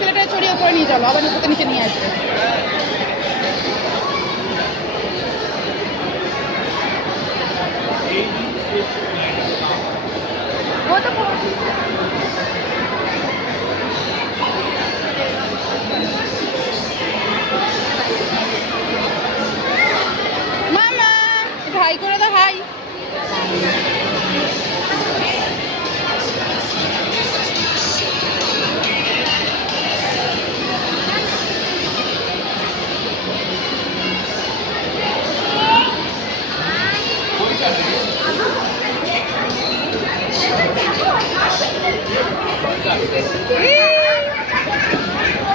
এসকেলেটারে চড়িয়ে উপরে নিয়ে চলো, আবার নিচে নিচে নিয়ে আসবে। মামা হাই করে দাও, হাই।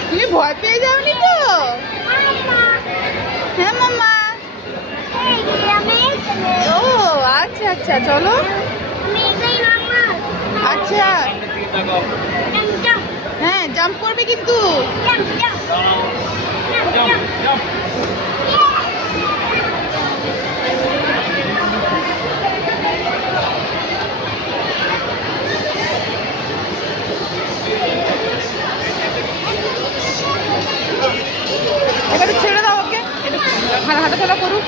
তুমি ভয় পেয়ে যাওনি তো? হ্যাঁ মাম্মা। ও আচ্ছা আচ্ছা, চলো। আচ্ছা হ্যাঁ, জাম্প করবে কিন্তু। এবারে ছেড়ে দাও ওকে, হাঁটাচলা করুক।